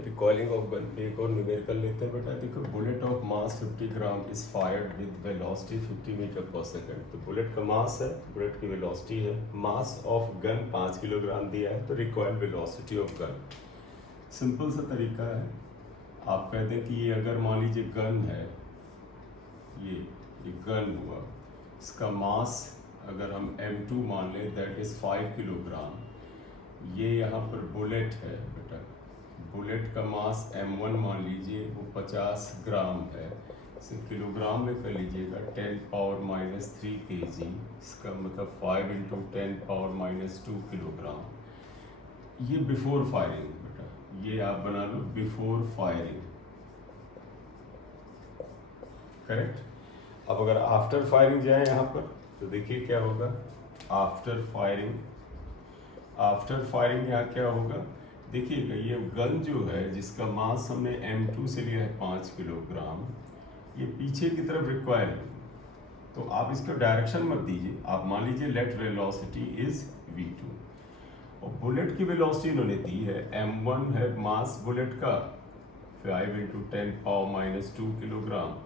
Recoiling of gun पे एक और न्यूमेरिकल लेते हैं बेटा। देखो, bullet of mass 50 gram is fired with velocity 50 metre per second. तो बुलेट का मास है, बुलेट की वेलोसिटी है। मास ऑफ गन 5 किलोग्राम दिया है, तो required velocity of gun. Simple सा तरीका है, आप कहते हैं कि ये अगर मान लीजिए गन है, ये गन हुआ, इसका मास अगर हम m2 मान लें दैट इज़ 5 किलोग्राम। ये यहाँ पर बुलेट है बेटा, बुलेट का मास m1 मान लीजिए वो 50 ग्राम है, इसे किलोग्राम में कर लीजिएगा 10 पावर माइनस 3 kg, इसका मतलब 5 इंटू 10 पावर माइनस 2 किलोग्राम। ये बिफोर फायरिंग बेटा, ये आप बना लो बिफोर फायरिंग, करेक्ट। अब अगर आफ्टर फायरिंग जाए यहाँ पर तो देखिए क्या होगा। आफ्टर फायरिंग, आफ्टर फायरिंग यहाँ क्या होगा, देखिएगा ये गन जो है जिसका मास हमने m2 से लिया है 5 किलोग्राम, ये पीछे की तरफ रिक्वायर है। तो आप इसका डायरेक्शन मत दीजिए, आप मान लीजिए लेट वेलोसिटी इज v2 और बुलेट की वेलोसिटी इन्होंने दी है m1 है मास बुलेट का 5 इंटू 10 पावर माइनस 2 किलोग्राम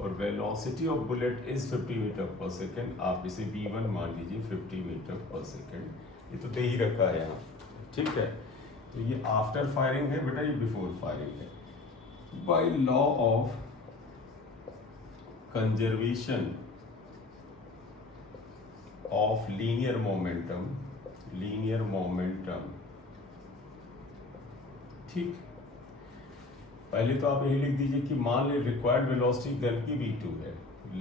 और velocity of bullet is 50 metre per second. आप इसे v1 मान लीजिए 50 मीटर पर सेकेंड, ये तो दे ही रखा है यहाँ, ठीक है। तो ये आफ्टर फायरिंग है बेटा, ये बिफोर फायरिंग है। Bye law of conservation of linear momentum, linear momentum, ठीक। पहले तो आप यही लिख दीजिए कि मान ले रिक्वायर्ड वेलोसिटी गन की v2 है,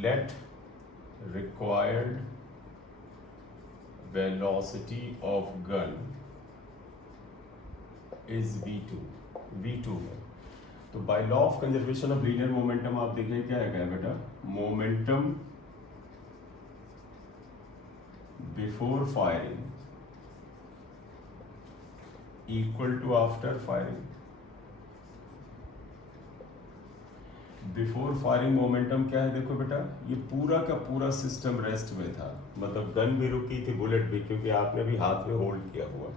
let required velocity of gun is v2 है। तो by law of conservation of linear momentum आप देखिए क्या है बेटा, momentum before firing equal to after firing. Before firing momentum क्या है, देखो बेटा ये पूरा का पूरा सिस्टम रेस्ट में था, मतलब गन भी रुकी थी, बुलेट भी, क्योंकि आपने भी हाथ में होल्ड किया हुआ।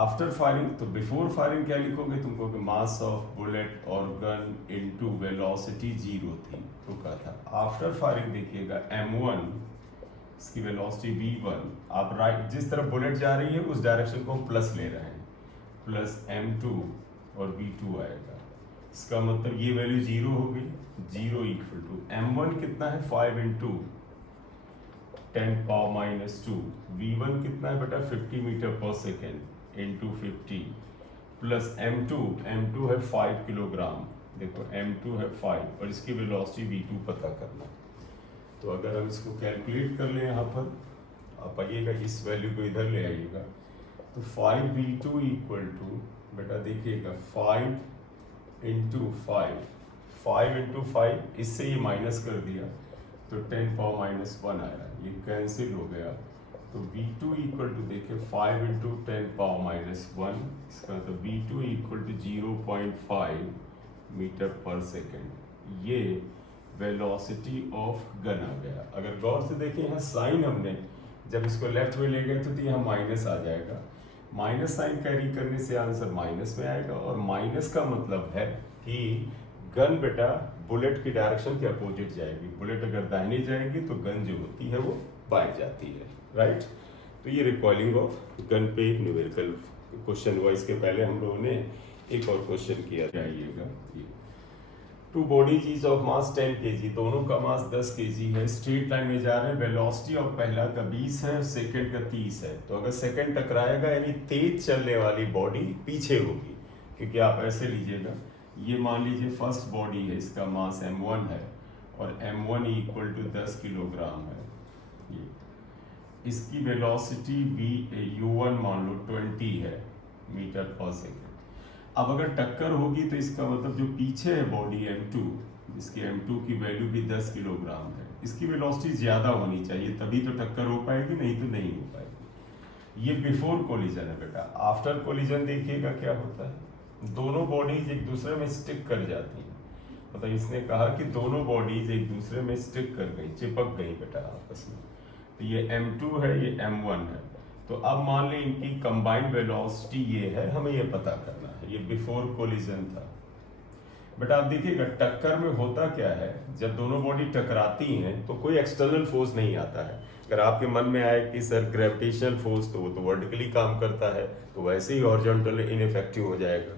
आफ्टर फायरिंग, तो बिफोर फायरिंग क्या लिखोगे तुमको कि मास ऑफ बुलेट और गन इनटू वेलोसिटी 0 थी, रुका था। आफ्टर फायरिंग देखिएगा m1, इसकी वेलोसिटी v1, आप राइट जिस तरफ बुलेट जा रही है उस डायरेक्शन को हम प्लस ले रहे हैं, प्लस m2 और v2 आएगा, इसका मतलब ये वैल्यू 0 होगी, 0 इक्वल टू m1 कितना है 5 इंटू 10 पावर माइनस 2, v1 कितना है बेटा 50 metre per second into 50 plus m2 है 5 किलोग्राम, देखो m2 है 5 और इसकी वेलोसिटी v2 पता करना। तो अगर हम इसको कैलकुलेट कर लें यहाँ पर, आप आइएगा इस वैल्यू को इधर ले आइएगा, तो 5v2 इक्वल टू बेटा देखिएगा 5 इंटू 5 इंटू 5, इससे ये माइनस कर दिया तो 10 पावर माइनस 1 आया, ये कैंसिल हो गया। तो v2 इक्वल टू देखिए 5 इंटू 10 पावर माइनस 1, इसका तो v2 equal to 0.5 metre per second, ये वेलोसिटी ऑफ गन आ गया। अगर गौर से देखें यहाँ साइन हमने जब इसको लेफ्ट में ले गए तो यहाँ माइनस आ जाएगा, माइनस साइन कैरी करने से आंसर माइनस में आएगा, और माइनस का मतलब है कि गन बेटा बुलेट की डायरेक्शन के अपोजिट जाएगी। बुलेट अगर दाहिने जाएगी तो गन जो होती है वो बाएं जाती है, राइट। तो ये रिकॉइलिंग ऑफ गन पे एक न्यूमेरिकल क्वेश्चन हुआ। इसके पहले हम लोगों ने एक और क्वेश्चन किया, जाइएगा ये two bodies is of mass 10 kg, दोनों का मास 10 kg है, स्ट्रेट लाइन में जा रहे हैं, वेलोसिटी ऑफ पहला का 20 है, सेकंड का 30 है। तो अगर सेकंड टकराएगा यानी तेज चलने वाली बॉडी पीछे होगी, क्योंकि आप ऐसे लीजिएगा, ये मान लीजिए फर्स्ट बॉडी है, इसका मास m1 है और m1 इक्वल टू 10 किलोग्राम है, ये इसकी वेलोसिटी u1 मान लो 20 है मीटर पर सेकेंड। अब अगर टक्कर होगी तो इसका मतलब जो पीछे है बॉडी m2, इसके m2 की वैल्यू भी 10 किलोग्राम है, इसकी वेलोसिटी ज़्यादा होनी चाहिए तभी तो टक्कर हो पाएगी, नहीं तो नहीं हो पाएगी। ये बिफोर कोलिजन है बेटा। आफ्टर कोलिजन देखिएगा क्या होता है, दोनों बॉडीज एक दूसरे में स्टिक कर जाती हैं, मतलब इसने कहा कि दोनों बॉडीज एक दूसरे में स्टिक कर गई, चिपक गई बेटा आपस में। तो ये m2 है, ये m1 है, तो अब मान लें इनकी कंबाइंड वेलोसिटी ये है, हमें ये पता करना है, ये बिफोर कोलिजन था। बट आप देखिएगा टक्कर में होता क्या है, जब दोनों बॉडी टकराती हैं तो कोई एक्सटर्नल फोर्स नहीं आता है। अगर आपके मन में आए कि सर ग्रेविटेशनल फोर्स तो वो तो वर्टिकली काम करता है, तो वैसे ही हॉरिजॉन्टल इनइफेक्टिव हो जाएगा।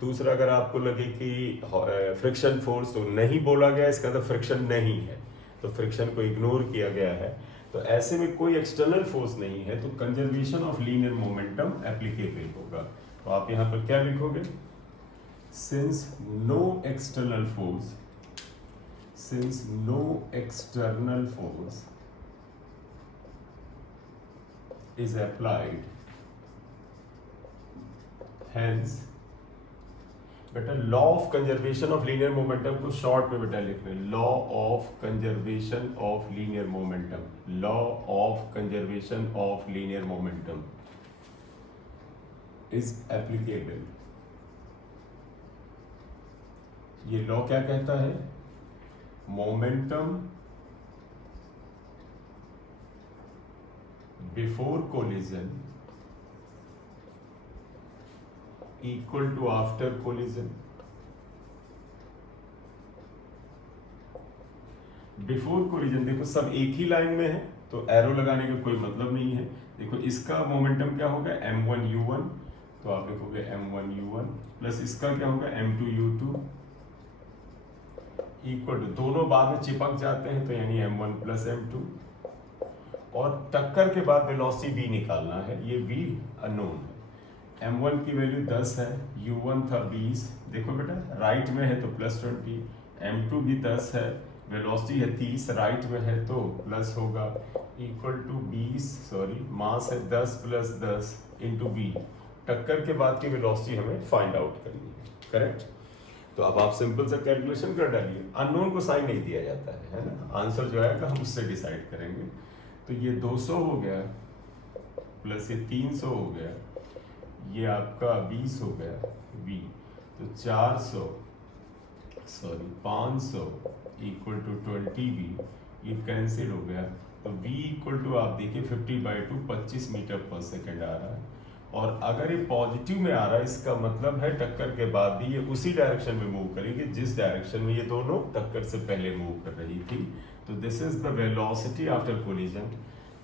दूसरा, अगर आपको लगे कि फ्रिक्शन फोर्स, तो नहीं बोला गया, इसका मतलब फ्रिक्शन नहीं है, तो फ्रिक्शन को इग्नोर किया गया है। तो ऐसे में कोई एक्सटर्नल फोर्स नहीं है, तो conservation of linear momentum applicable होगा। तो आप यहाँ पर क्या लिखोगे? Since no external force is applied, hence बेटा law of conservation of linear momentum को शॉर्ट में बेटा लिख रहे हैं, law of conservation of linear momentum, law of conservation of linear momentum is applicable. ये लॉ क्या कहता है? Momentum before collision equal to after collision. Before collision देखो सब एक ही लाइन में है, तो एरो लगाने का कोई मतलब नहीं है। देखो इसका मोमेंटम क्या होगा? m1u1, तो आप लिखोगे m1u1 प्लस इसका क्या होगा? m2u2 इक्वल टू, दोनों बाद में चिपक जाते हैं तो यानी m1 प्लस m2, और टक्कर के बाद वेलोसिटी v निकालना है, ये v अननोन है। m1 की वैल्यू 10 है, u1 था 20, देखो बेटा राइट में है तो प्लस 20, m2 भी 10 है, वेलोसिटी है 30, राइट में है तो प्लस होगा, इक्वल टू 20, सॉरी मास है 10 प्लस 10 इंटू v। टक्कर के बाद की वेलोसिटी हमें फाइंड आउट करनी है, करेक्ट? तो अब आप सिंपल सा कैलकुलेशन कर डालिए, अननोन को साइन नहीं दिया जाता है ना, आंसर जो आएगा हम उससे डिसाइड करेंगे। तो ये 200 हो गया प्लस ये 300 हो गया, ये आपका 20 हो गया v, तो 500 इक्वल टू 20v, ये कैंसिल हो गया, तो v इक्वल टू आप देखिए 50/2 25 मीटर पर सेकेंड आ रहा है। और अगर ये पॉजिटिव में आ रहा है, इसका मतलब है टक्कर के बाद भी ये उसी डायरेक्शन में मूव करेगी जिस डायरेक्शन में ये दोनों टक्कर से पहले मूव कर रही थी। तो this is the velocity after collision.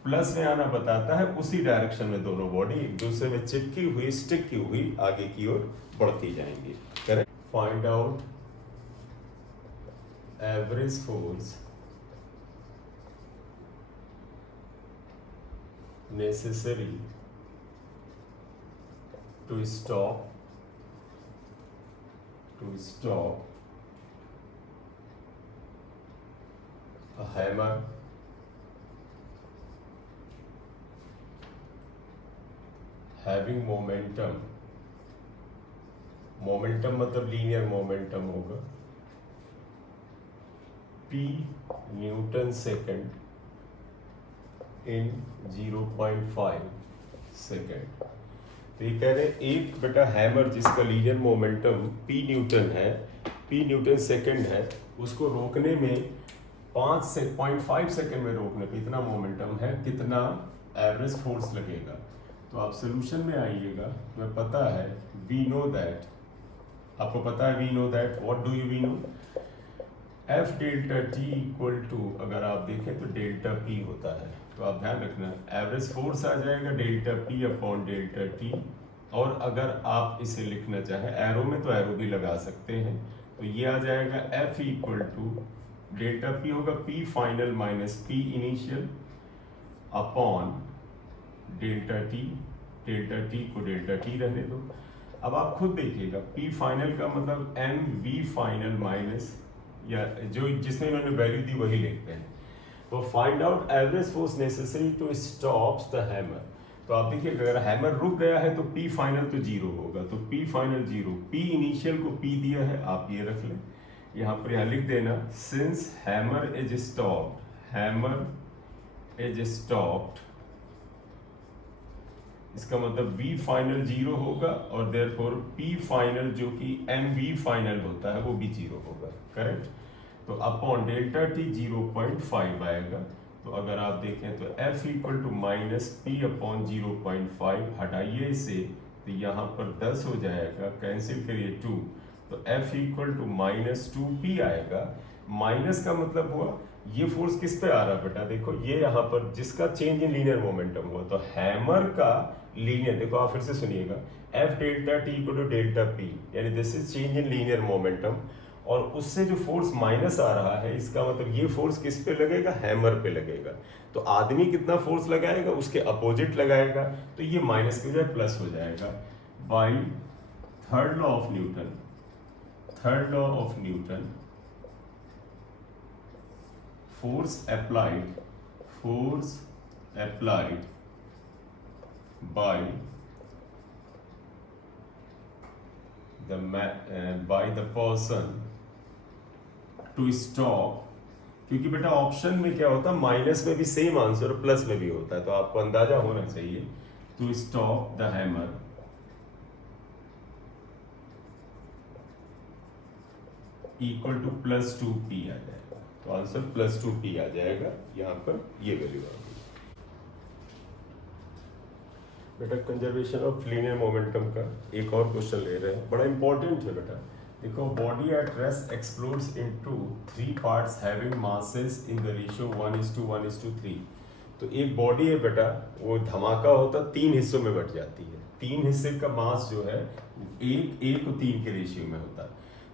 Plus में आना बताता है उसी डायरेक्शन में दोनों बॉडी एक दूसरे में चिपकी हुई, स्टिक की हुई आगे की ओर बढ़ती जाएंगी, correct? Find out average force necessary to stop a hammer having momentum मतलब लीनियर मोमेंटम होगा p Newton second in 0.5 second. तो ये कह रहे हैं एक बेटा हैमर जिसका लीनियर मोमेंटम p न्यूटन है, p न्यूटन सेकेंड है, उसको रोकने में 0.5 सेकेंड में रोकने पे इतना मोमेंटम है, कितना एवरेज फोर्स लगेगा। तो आप सोल्यूशन में आइएगा, तुम्हें पता है वी नो दैट, आपको पता है we know that, what do you we know? F delta T equal to, अगर आप देखें तो डेल्टा पी होता है, तो आप ध्यान रखना एवरेज फोर्स आ जाएगा delta P upon delta T. और अगर आप इसे लिखना चाहें एरो में तो एरो भी लगा सकते हैं, तो ये आ जाएगा F equal to delta P होगा P final minus P initial upon delta T को डेल्टा टी रहने दो। अब आप खुद देखिएगा पी फाइनल का मतलब एम वी फाइनल माइनस, या जो जिसमें इन्होंने वैल्यू दी वही लिखते हैं। तो find out average force necessary to stop the hammer. तो आप देखिए अगर हैमर रुक गया है तो पी फाइनल तो 0 होगा, तो पी फाइनल 0, पी इनिशियल को पी दिया है, आप ये रख लें, यहाँ पर यहाँ लिख देना सिंस हैमर इज स्टॉप्ड, इसका मतलब v फाइनल 0 होगा और देयरफॉर p फाइनल जो कि mv फाइनल होता है वो भी 0 होगा, करेक्ट? तो अपॉन डेल्टा t 0.5 आएगा, तो अगर आप देखें तो F equal to minus P upon 0.5, हटाइए इसे तो यहाँ पर 10 हो जाएगा, कैंसिल करिए 2, तो F equal to minus 2p आएगा। माइनस का मतलब हुआ ये फोर्स किस पे आ रहा है बेटा, देखो ये यहाँ पर जिसका चेंज इन लीनियर मोमेंटम हुआ, तो हैमर का लीनियर, देखो आप फिर से सुनिएगा, F delta T equal to delta P, यानी this is change in linear momentum, और उससे जो फोर्स माइनस आ रहा है इसका मतलब ये फोर्स किस पे लगेगा, हैमर पे लगेगा। तो आदमी कितना फोर्स लगाएगा, उसके अपोजिट लगाएगा, तो ये माइनस के बजाय प्लस हो जाएगा। By third law of Newton, third law of Newton, force applied by the person to stop, क्योंकि बेटा ऑप्शन में क्या होता है, माइनस में भी सेम आंसर और प्लस में भी होता है, तो आपको अंदाजा होना चाहिए, to stop the hammer equal to plus 2p आ जाएगा, तो आंसर प्लस 2p आ जाएगा, यहाँ पर ये वैल्यू आ गई। बेटा कंजर्वेशन ऑफ लीनियर मोमेंटम का एक और क्वेश्चन ले रहे हैं, बड़ा इंपॉर्टेंट है बेटा। देखो, body at rest explodes into 3 parts having masses in the ratio 1:1:3। तो एक बॉडी है बेटा, वो धमाका होता 3 हिस्सों में बट जाती है, 3 हिस्से का मास जो है 1:3 के रेशियो में होता है।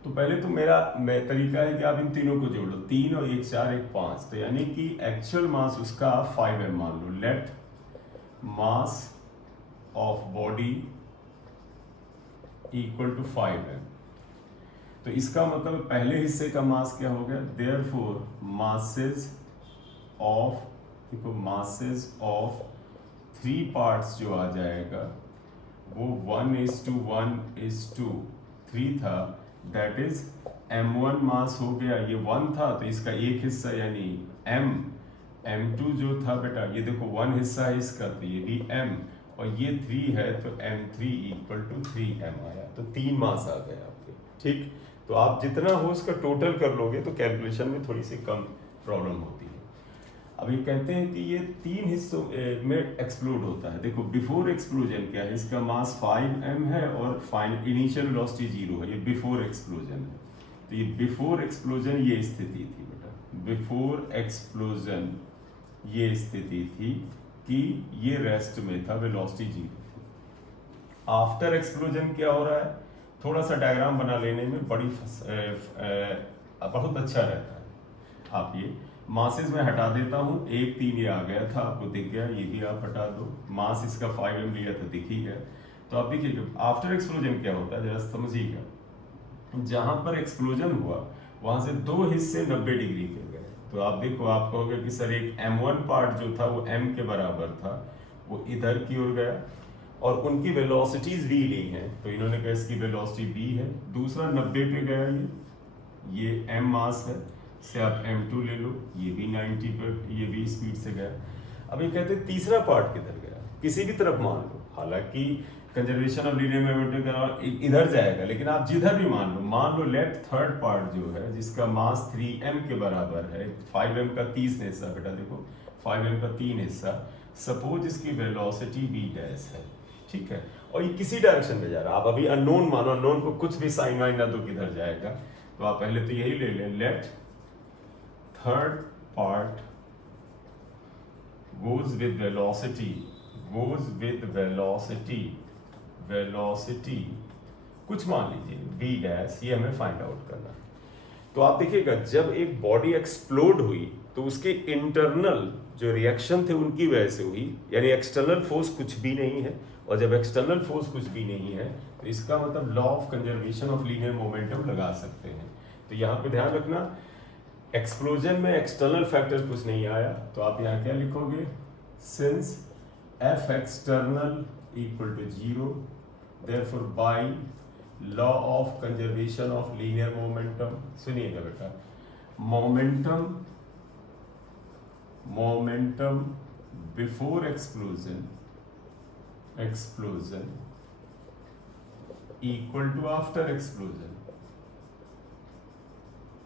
तो पहले तो मेरा तरीका है कि आप इन तीनों को जोड़ लो, 3 और 1 4 1 5, तो यानी कि एक्चुअल मास उसका 5m मान लो। Let mass of body equal to 5m, तो इसका मतलब पहले हिस्से का मास क्या हो गया, देयरफॉर मासेस ऑफ, देखो मासेस ऑफ 3 पार्ट्स जो आ जाएगा वो 1:1:3 था, दैट इज m1 मास हो गया, ये 1 था तो इसका एक हिस्सा यानी m2 जो था बेटा, ये देखो 1 हिस्सा है इसका, तो ये भी m, और ये 3 है तो m3 इक्वल टू 3m आया, तो 3 मास आ गए आपके। ठीक, तो आप जितना हो उसका टोटल कर लोगे तो कैलकुलेशन में थोड़ी सी कम प्रॉब्लम होती है। अब ये कहते हैं कि ये 3 हिस्सों में एक्सप्लोड होता है। देखो बिफोर एक्सप्लोजन क्या है, इसका मास 5m है और फाइनल इनिशियल वेलोसिटी 0 है, ये बिफोर एक्सप्लोजन है। तो ये बिफोर एक्सप्लोजन ये स्थिति थी बेटा, बिफोर एक्सप्लोजन ये स्थिति थी कि ये रेस्ट में था, वेलोसिटी 0 थी। आफ्टर एक्सप्लोजन क्या हो रहा है, थोड़ा सा डायग्राम बना लेने में बहुत अच्छा रहता है। आप ये मासेस में हटा देता हूँ, 1 3 ये आ गया था, आपको दिख गया, ये भी आप हटा दो, मास इसका 5m लिया था, दिख ही गया। तो आप देखिए आफ्टर एक्सप्लोजन क्या होता है, जरा समझिएगा। जहां पर एक्सप्लोजन हुआ वहां से 2 हिस्से 90 डिग्री के गए, तो आप देखो, आप कहोगे कि सर एक m1 पार्ट जो था वो m के बराबर था, वो इधर की ओर गया और उनकी वेलोसिटीज v ली हैं, तो इन्होंने कहा इसकी वेलोसिटी v है। दूसरा 90 पे गया, ये m मास है, से आप m2 ले लो, ये भी 90 पर, ये भी स्पीड से गया। अब ये कहते हैं तीसरा पार्ट किधर गया, किसी भी तरफ मान लो, हालांकि कंजर्वेशन ऑफ लीनियर मोमेंटम का इधर जाएगा, लेकिन आप जिधर भी मान लो लेट थर्ड पार्ट जो है जिसका मास 3m के बराबर है, 5m का 30 हिस्सा बेटा, देखो 5m का 3 हिस्सा, सपोज इसकी वेलोसिटी v डैश है, ठीक है, और ये किसी डायरेक्शन में जा रहा है। आप अभी अननोन मानो, अननोन को कुछ भी साइन वाइन ना दो किधर जाएगा, तो आप पहले तो यही ले लें, let third part goes with velocity कुछ मान लीजिए v डैश, ये हमें फाइंड आउट करना है। तो आप देखिएगा जब एक बॉडी एक्सप्लोड हुई तो उसके इंटरनल जो रिएक्शन थे उनकी वजह से हुई, यानी एक्सटर्नल फोर्स कुछ भी नहीं है, और जब एक्सटर्नल फोर्स कुछ भी नहीं है तो इसका मतलब law of conservation of linear momentum लगा सकते हैं। तो यहाँ पे ध्यान रखना, एक्सप्लोजन में एक्सटर्नल फैक्टर कुछ नहीं आया, तो आप यहाँ क्या लिखोगे, since F external equal to 0, therefore by law of conservation of linear momentum, सुनिएगा बेटा, momentum before explosion equal to after explosion,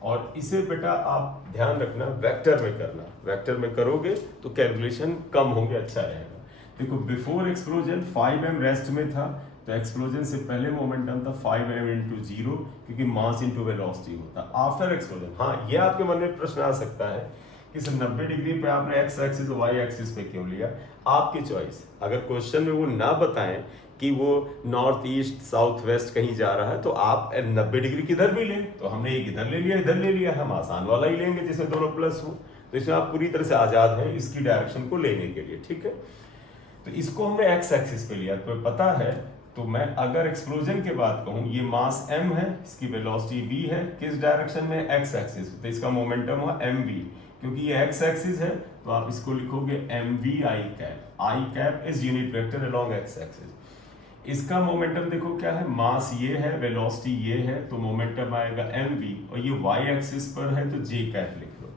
और इसे बेटा आप ध्यान रखना वेक्टर में करना, वेक्टर में करोगे तो कैलकुलेशन कम होंगे, अच्छा रहेगा। देखो बिफोर एक्सप्लोजन 5m रेस्ट में था, तो एक्सप्लोजन से पहले मोमेंटम था 5m इंटू 0, क्योंकि मास इंटू वेलोसिटी होता। आफ्टर एक्सप्लोजन, हाँ ये आपके मन में प्रश्न आ सकता है कि सर 90 डिग्री पे आपने एक्स एक्सिस और वाई एक्सिस पे क्यों लिया? आपकी चॉइस। अगर क्वेश्चन में वो ना बताएं कि वो नॉर्थ ईस्ट साउथ वेस्ट कहीं जा रहा है, तो आप 90 डिग्री किधर भी लें, तो हमने एक इधर ले लिया, इधर ले लिया, हम आसान वाला ही लेंगे जिसमें दोनों प्लस हो। तो इसमें आप पूरी तरह से आजाद हैं इसकी डायरेक्शन को लेने के लिए, ठीक है। तो इसको हमने एक्स एक्सिस पे लिया, तो पता है, तो मैं अगर एक्सप्लोजन के बाद कहूं ये मास m है, इसकी वेलोसिटी v है, किस डायरेक्शन में? एक्स एक्सिस, तो इसका मोमेंटम हुआ mv, क्योंकि ये एक्स एक्सिस है तो आप इसको लिखोगे mv i cap. i cap is unit vector along x axis. इसका मोमेंटम देखो क्या है, मास ये है, वेलोसिटी ये है, तो मोमेंटम आएगा mv, और ये y एक्सिस पर है तो j कैप लिख लो।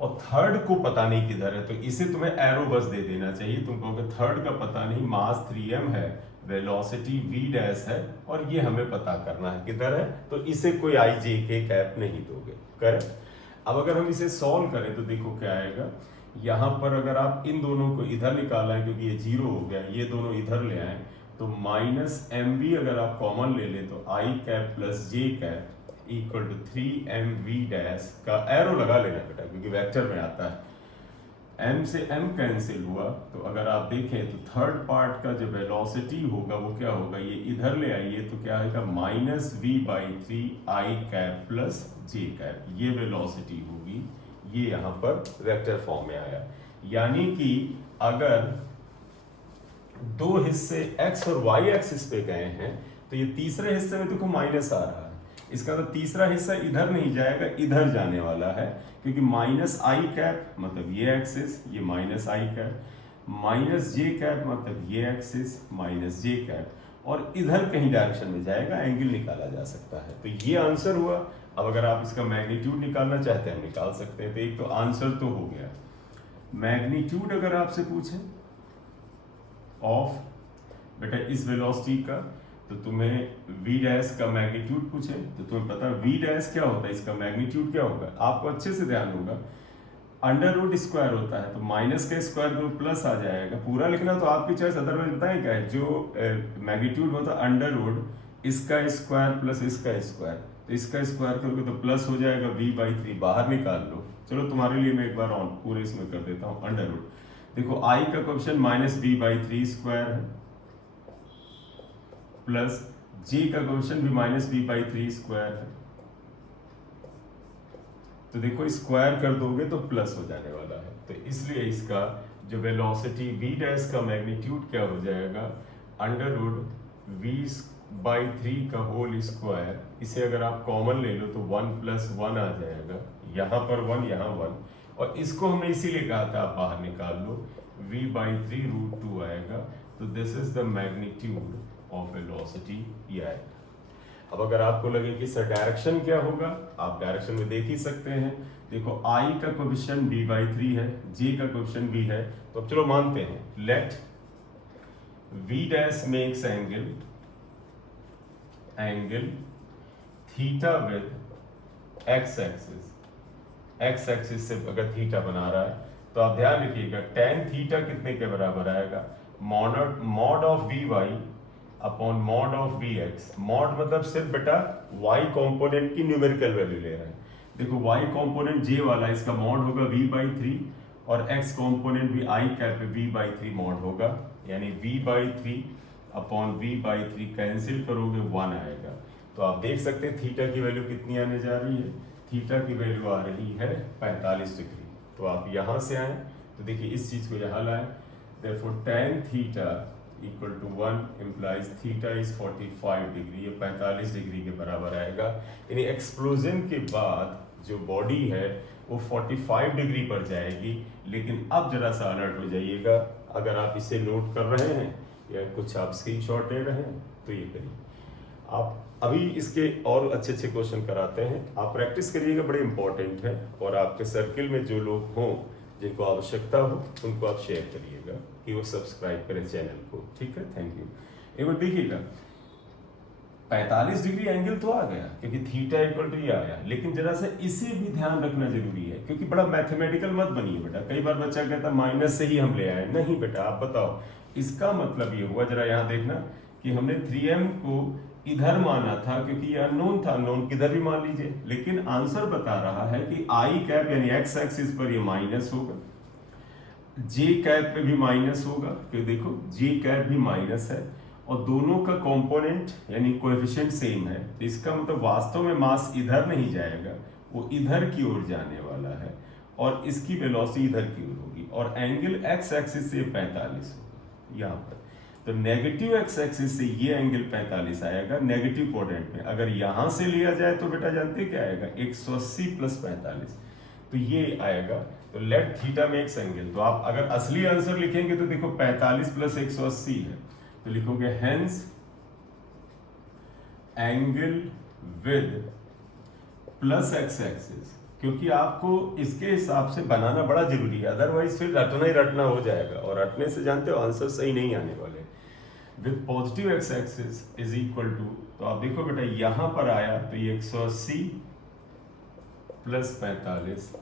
और थर्ड को पता नहीं किधर है, तो इसे तुम्हें एरो बस दे देना चाहिए। तुम कहोगे थर्ड का पता नहीं, मास 3m है, वेलोसिटी v डैश है, और ये हमें पता करना है किधर है, तो इसे कोई i j k कैप नहीं दोगे, करेक्ट। अब अगर हम इसे सॉल्व करें तो देखो क्या आएगा, यहाँ पर अगर आप इन दोनों को इधर निकाला है क्योंकि ये 0 हो गया, ये दोनों इधर ले आए, तो माइनस mv अगर आप कॉमन ले लें तो i cap plus j cap equal to 3mv dash का एरो लगा लेना बेटा, क्योंकि वेक्टर में आता है। m से m कैंसिल हुआ, तो अगर आप देखें तो थर्ड पार्ट का जो वेलोसिटी होगा वो क्या होगा, ये इधर ले आइए तो क्या आएगा, minus v/3 i cap plus j cap, ये वेलोसिटी होगी, ये यहाँ पर वेक्टर फॉर्म में आया। यानी कि अगर दो हिस्से x और y एक्सिस पे गए हैं, तो ये तीसरे हिस्से में देखो माइनस आ रहा है, इसका तो तीसरा हिस्सा इधर नहीं जाएगा, इधर जाने वाला है, क्योंकि माइनस आई कैप मतलब ये एक्सिस, ये माइनस आई कैप, माइनस जे कैप मतलब ये एक्सिस, माइनस जे कैप, और इधर कहीं डायरेक्शन में जाएगा, एंगल निकाला जा सकता है। तो ये आंसर हुआ। अब अगर आप इसका मैग्नीट्यूड निकालना चाहते हैं निकाल सकते हैं। तो एक तो आंसर तो हो गया। मैग्नीट्यूड अगर आपसे पूछे ऑफ बेटा इस वेलोसिटी का, तो तुम्हें v डैश का मैग्नीट्यूड पूछे तो तुम्हें पता v डैश क्या होता है, इसका मैग्नीट्यूड क्या होगा, आपको अच्छे से ध्यान होगा। अंडर रूट स्क्वायर होता है, तो माइनस का स्क्वायर को प्लस आ जाएगा, पूरा लिखना तो आपकी चॉइस, अदरवाइज बताएं क्या है, जो मैग्नीट्यूड होता है अंडर रूट इसका स्क्वायर प्लस इसका स्क्वायर, तो इसका स्क्वायर करोगे तो प्लस हो जाएगा v/3, बाहर निकाल लो। चलो तुम्हारे लिए मैं एक बार ऑन पूरे इसमें कर देता हूँ अंडर रूट। देखो i का क्वेश्चन माइनस v/3 स्क्वायर है, प्लस j का क्वेश्चन भी माइनस v/3 स्क्वायर है, तो देखो स्क्वायर कर दोगे तो प्लस हो जाने वाला है, तो इसलिए इसका जो वेलोसिटी v डैश का मैग्नीट्यूड क्या हो जाएगा, अंडर रूट v/3 का होल स्क्वायर, इसे अगर आप कॉमन ले लो तो 1 + 1 आ जाएगा, यहाँ पर 1 यहाँ 1, और इसको हमने इसीलिए कहा था आप बाहर निकाल लो, v/3 √2 आएगा, तो this is the magnitude of velocity ये आएगा। अब अगर आपको लगे कि सर डायरेक्शन क्या होगा, आप डायरेक्शन में देख ही सकते हैं। देखो i का कोएफिशिएंट b/3 है, j का कोएफिशिएंट b है, तो अब चलो मानते हैं let v dash makes angle theta with x axis, x axis से अगर थीटा बना रहा है तो आप ध्यान रखिएगा tan थीटा कितने के बराबर आएगा, mod of vy upon mod of vx। Mod मतलब सिर्फ बेटा y कंपोनेंट की न्यूमेरिकल वैल्यू ले रहे हैं। देखो y कंपोनेंट j वाला, इसका मॉड होगा v/3, और x कंपोनेंट भी i कैप v/3 मॉड होगा, यानी v/3 अपॉन v/3 कैंसिल करोगे 1 आएगा। तो आप देख सकते हैं थीटा की वैल्यू कितनी आने जा रही है, थीटा की वैल्यू आ रही है 45 डिग्री। तो आप यहाँ से आए तो देखिए इस चीज को यहाँ लाएं, therefore tan theta equal to 1 implies theta is 45 degree, ये 45 डिग्री के बराबर आएगा। यानी एक्सप्लोजन के बाद जो बॉडी है वो 45 डिग्री पर जाएगी। लेकिन अब जरा सा अलर्ट हो जाइएगा, अगर आप इसे नोट कर रहे हैं या कुछ आप स्क्रीनशॉट ले रहे हैं तो ये करिए। आप अभी इसके और अच्छे अच्छे क्वेश्चन कराते हैं, आप प्रैक्टिस करिएगा, बड़े इंपॉर्टेंट है। और आपके सर्किल में जो लोग हों जिनको आवश्यकता हो उनको आप शेयर करिएगा कि वो सब्सक्राइब करें चैनल को, ठीक है। Thank you. एक बार देखिएगा, 45 डिग्री एंगल तो आ गया क्योंकि थीटा इक्वल टू ये आया, लेकिन जरा सा इसे भी ध्यान रखना जरूरी है क्योंकि बड़ा मैथमेटिकल मत बनिए बेटा। कई बार बच्चा कहता माइनस से ही हम ले आए, नहीं बेटा आप बताओ इसका मतलब ये हुआ, जरा यहाँ देखना कि हमने 3m को इधर माना था क्योंकि ये अननोन था, अननोन किधर भी मान लीजिए, लेकिन आंसर बता रहा है कि आई कैप यानी एक्स एक्सिस पर ये माइनस होगा, जे कैप पे भी माइनस होगा क्योंकि देखो जे कैप भी माइनस है और दोनों का कंपोनेंट यानी कोएफिशिएंट सेम है, तो इसका मतलब वास्तव में मास इधर नहीं जाएगा, वो इधर की ओर जाने वाला है और इसकी वेलोसिटी इधर की ओर होगी और एंगल एक्स एक्सिस से 45 होगा यहाँ पर। तो नेगेटिव एक्स एक्सिस से ये एंगल 45 आएगा नेगेटिव क्वाड्रेंट में। अगर यहां से लिया जाए तो बेटा जानते क्या आएगा 180 प्लस 45, तो ये आएगा। तो लेट थीटा मेक्स एंगल, तो आप अगर असली आंसर लिखेंगे तो देखो 45 प्लस 180 है, तो लिखोगे hence angle with plus x axis, क्योंकि आपको इसके हिसाब से बनाना बड़ा जरूरी है, अदरवाइज फिर रटना ही रटना हो जाएगा और रटने से जानते हो आंसर सही नहीं आने वाले। With positive X axis is equal to, तो आप देखो बेटा यहां पर आया तो ये 180 प्लस 45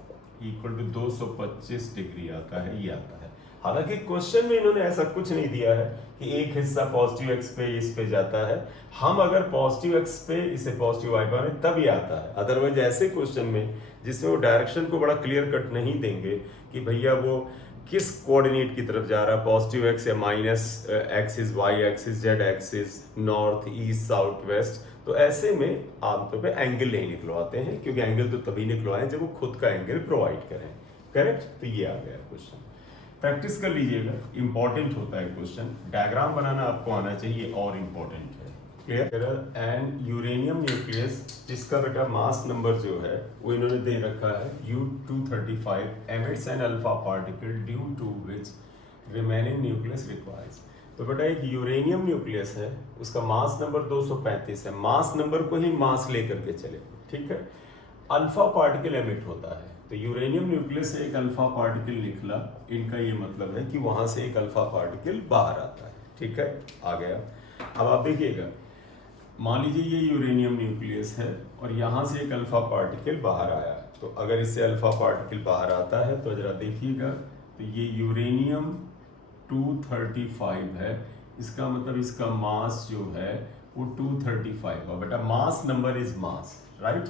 इक्वल टू 225 डिग्री आता है, ये आता है। हालांकि क्वेश्चन में इन्होंने ऐसा कुछ नहीं दिया है कि एक हिस्सा पॉजिटिव एक्स पे इस पे जाता है, हम अगर पॉजिटिव एक्स पे इसे पॉजिटिव वाई पर तब ही आता है, अदरवाइज ऐसे क्वेश्चन में जिसमें वो डायरेक्शन को बड़ा क्लियर कट नहीं देंगे कि भैया वो किस कोऑर्डिनेट की तरफ जा रहा है, पॉजिटिव एक्स या minus axis, Y axis, Z axis, north east south west, तो ऐसे में आमतौर पे एंगल नहीं निकलवाते हैं क्योंकि एंगल तो तभी निकलवाएं जब वो खुद का एंगल प्रोवाइड करें। करेक्ट, तो ये आ गया क्वेश्चन, प्रैक्टिस कर लीजिएगा, इंपॉर्टेंट होता है क्वेश्चन। डायग्राम बनाना आपको आना चाहिए और इंपॉर्टेंट है। क्लियर। एंड यूरेनियम न्यूक्लियस जिसका बेटा मास नंबर जो है वो इन्होंने दे रखा है U-235 emits an alpha particle due to which remaining nucleus requires. तो बेटा एक यूरेनियम न्यूक्लियस है, उसका मास नंबर 235 है, मास नंबर को ही मास लेकर के चले, ठीक है। अल्फा पार्टिकल एमिट होता है, तो यूरेनियम न्यूक्लियस से एक अल्फा पार्टिकल निकला, इनका ये मतलब है कि वहां से एक अल्फा पार्टिकल बाहर आता है, ठीक है, आ गया। अब आप देखिएगा, मान लीजिए ये यूरेनियम न्यूक्लियस है और यहाँ से एक अल्फा पार्टिकल बाहर आया, तो अगर इससे अल्फा पार्टिकल बाहर आता है तो जरा देखिएगा, तो ये यूरेनियम 235 है, इसका मतलब इसका मास जो है वो 235 है। बेटा mass number is mass, right.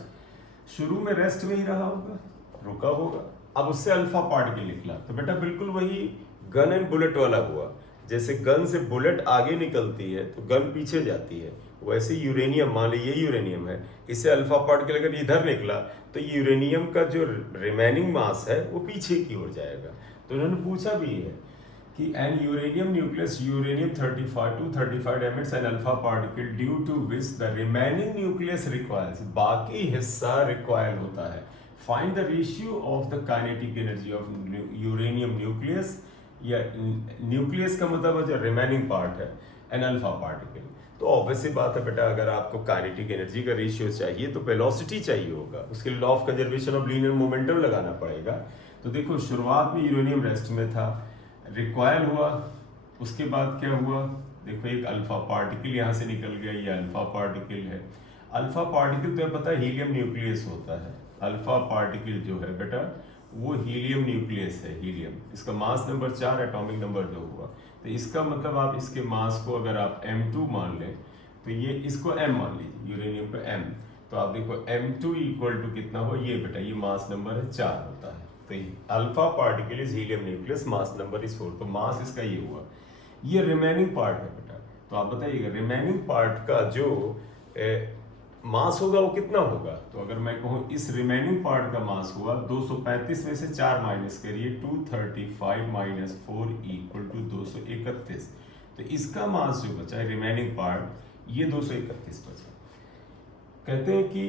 शुरू में रेस्ट में ही रहा होगा, रुका होगा, अब उससे अल्फा पार्टिकल निकला, तो बेटा बिल्कुल वही गन एंड बुलेट वाला हुआ। जैसे गन से बुलेट आगे निकलती है तो गन पीछे जाती है, वैसे यूरेनियम, मान लीजिए ये यूरेनियम है, इससे अल्फा पार्टिकल अगर इधर निकला तो यूरेनियम का जो रिमेनिंग मास है वो पीछे की ओर जाएगा। तो उन्होंने पूछा भी है कि an uranium nucleus uranium 235 emits an alpha particle due to which the remaining nucleus requires, बाकी हिस्सा रिक्वायर होता है। Find the ratio of the kinetic energy of uranium nucleus, या न्यूक्लियस का मतलब है जो रिमेनिंग पार्ट है, एन अल्फा पार्टिकल। तो ऑब्वियसली बात है बेटा, अगर आपको काइनेटिक एनर्जी का रेशियो चाहिए तो वेलोसिटी चाहिए होगा, उसके लिए law of conservation of linear momentum लगाना पड़ेगा। तो देखो शुरुआत में यूरेनियम रेस्ट में था, रिक्वायर हुआ, उसके बाद क्या हुआ, देखो एक अल्फा पार्टिकल यहाँ से निकल गया, ये अल्फा पार्टिकल है। अल्फा पार्टिकल तो पता है हीलियम न्यूक्लियस होता है, अल्फा पार्टिकल जो है बेटा वो हीलियम न्यूक्लियस है, हीलियम, इसका मास नंबर 4, एटॉमिक नंबर 2 हुआ। तो इसका मतलब आप इसके मास को अगर आप m2 मान लें तो ये इसको m मान लीजिए, यूरेनियम पे m, तो आप देखो m2 इक्वल टू कितना हो, ये बेटा ये मास नंबर है 4 होता है। तो alpha particle is helium nucleus, mass number is 4, तो मास इसका ये हुआ। ये रिमेनिंग पार्ट है बेटा, तो आप बताइएगा रिमेनिंग पार्ट का जो मास होगा वो कितना होगा। तो अगर मैं कहूँ इस रिमेनिंग पार्ट का मास हुआ 235 में से 4 माइनस करिए, 235 माइनस 4 इक्वल टू 231, तो इसका मास जो बचा है रिमेनिंग पार्ट ये 231 बचा। कहते हैं कि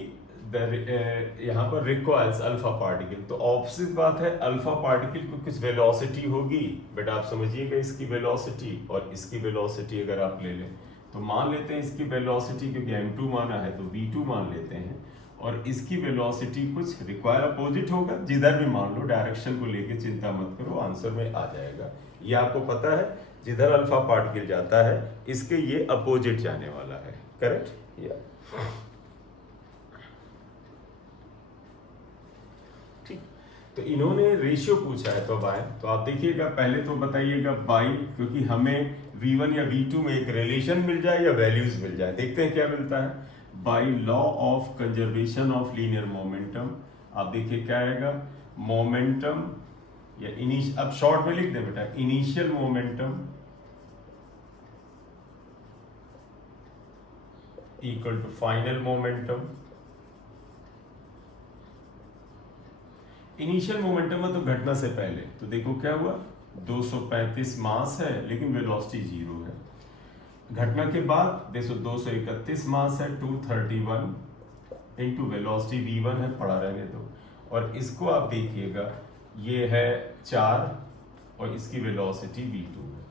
यहाँ पर रिक्वायर्स अल्फा पार्टिकल, तो ऑब्वियस बात है अल्फा पार्टिकल को कुछ वेलोसिटी होगी, बट आप समझिएगा इसकी वेलोसिटी और इसकी वेलोसिटी अगर आप ले लें तो मान लेते हैं इसकी वेलोसिटी, क्योंकि m2 माना है तो v2 मान लेते हैं, और इसकी वेलोसिटी कुछ रिक्वायर अपोजिट होगा, जिधर भी मान लो, डायरेक्शन को लेके चिंता मत करो, आंसर में आ जाएगा। ये आपको पता है जिधर अल्फा पार्टिकल जाता है इसके ये अपोजिट जाने वाला है, करेक्ट। या ठीक। तो इन्होंने रेशियो पूछा है तो बाय, तो आप देखिएगा पहले तो बताइएगा बाई, क्योंकि हमें v1 या v2 में एक रिलेशन मिल जाए या वैल्यूज मिल जाए। देखते हैं क्या मिलता है। By law of conservation of linear momentum, आप देखिए क्या आएगा, मोमेंटम या अब शॉर्ट में लिख दें बेटा, initial momentum equal to final momentum. Initial momentum में तो घटना से पहले, तो देखो क्या हुआ, 235 मास है लेकिन वेलोसिटी 0 है। घटना के बाद देखो 231 मास है, 231 इंटू वेलोसिटी v1 है, पड़ा रहने दो। और इसको आप देखिएगा ये है 4 और इसकी वेलोसिटी v2 है।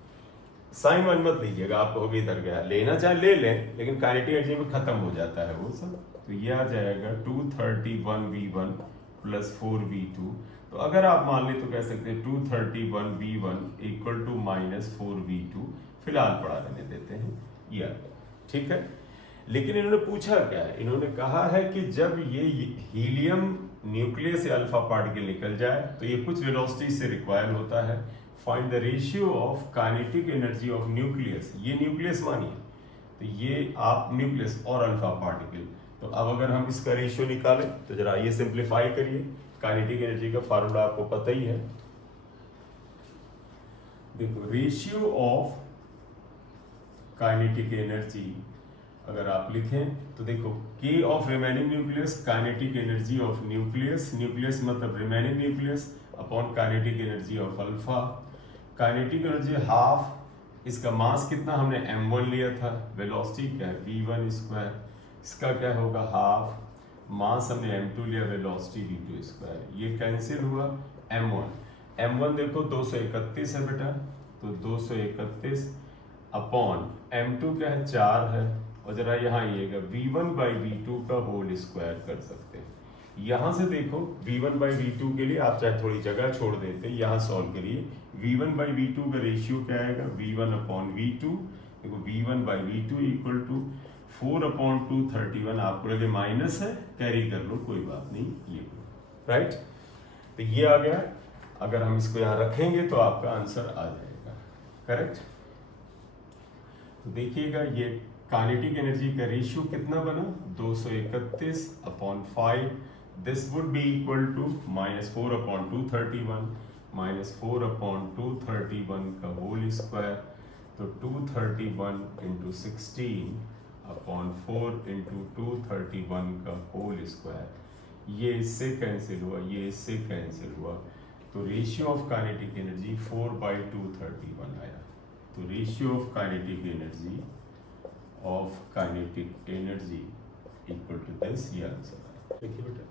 साइन वन मत लीजिएगा, आप कहोगे इधर गया, लेना चाहे ले लें लेकिन काइनेटिक एनर्जी में खत्म हो जाता है वो सब। तो ये आ जाएगा 231 v1 प्लस 4 v2। तो अगर आप मान ले तो कह सकते हैं 231 v1 equal to minus 4 v2, फिलहाल पड़ा रहने देते हैं ये, ठीक है। लेकिन इन्होंने पूछा क्या है, इन्होंने कहा है कि जब ये हीलियम न्यूक्लियस से अल्फा पार्टिकल निकल जाए तो ये कुछ वेलोसिटी से रिक्वायर होता है। Find the ratio of kinetic energy of nucleus, ये न्यूक्लियस मानिए, तो ये आप न्यूक्लियस और अल्फा पार्टिकल। तो अब अगर हम इसका रेशियो निकालें तो जरा ये सिंप्लीफाई करिए। काइनेटिक एनर्जी का फार्मूला आपको पता ही है, देखो रेशियो ऑफ काइनेटिक एनर्जी अगर आप लिखें तो देखो K of remaining nucleus, kinetic energy of nucleus, nucleus मतलब remaining nucleus upon kinetic energy of alpha. Kinetic energy half, इसका मास कितना हमने m1 लिया था, वेलोसिटी क्या है v1 स्क्वायर, इसका क्या होगा हाफ, मास हमने m2 लिया, वेलोसिटी v2 स्क्वायर। ये कैंसिल हुआ, m1 देखो 231 है बेटा, तो 231 अपॉन m2 क्या है 4 है, और जरा यहाँ आइएगा v1 बाई v2 का होल स्क्वायर कर सकते हैं। यहाँ से देखो v1 बाई v2 के लिए आप चाहे थोड़ी जगह छोड़ देते, यहाँ सॉल्व करिए। v1 बाई v2 का रेशियो क्या आएगा, v1 अपॉन v2, देखो v1 by v2 equal to 4 upon 231, आपको लगे माइनस है, कैरी कर लो कोई बात नहीं, ये राइट। तो ये आ गया, अगर हम इसको यहाँ रखेंगे तो आपका आंसर आ जाएगा करेक्ट। तो देखिएगा ये काइनेटिक एनर्जी का रेशियो कितना बना, 231 upon 5, this would be equal to minus 4 upon 231, minus 4 upon 231 का होल स्क्वायर, तो 231 इंटू 16 अपॉन 4 इंटू 231 का होल स्क्वायर, ये इससे कैंसिल हुआ, ये इससे कैंसिल हुआ, तो रेशियो ऑफ काइनेटिक एनर्जी 4/231 आया। तो ratio of kinetic energy equal to this, ये आंसर है। देखिए बेटा